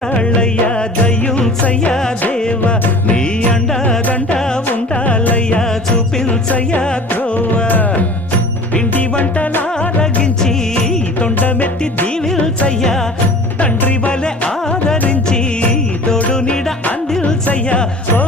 అళ్ళయ్యా దయ్యుంచయ్యా దేవ నీ అండదండ ఉండాలయ్యా చూపించయ్యా త్రోవ ఇంటి వంటలారగించి తొండమెత్తి దీవిల్చయ్యా తండ్రి వలె ఆదరించి తోడు నీడ అందిల్చయ్యా ఓ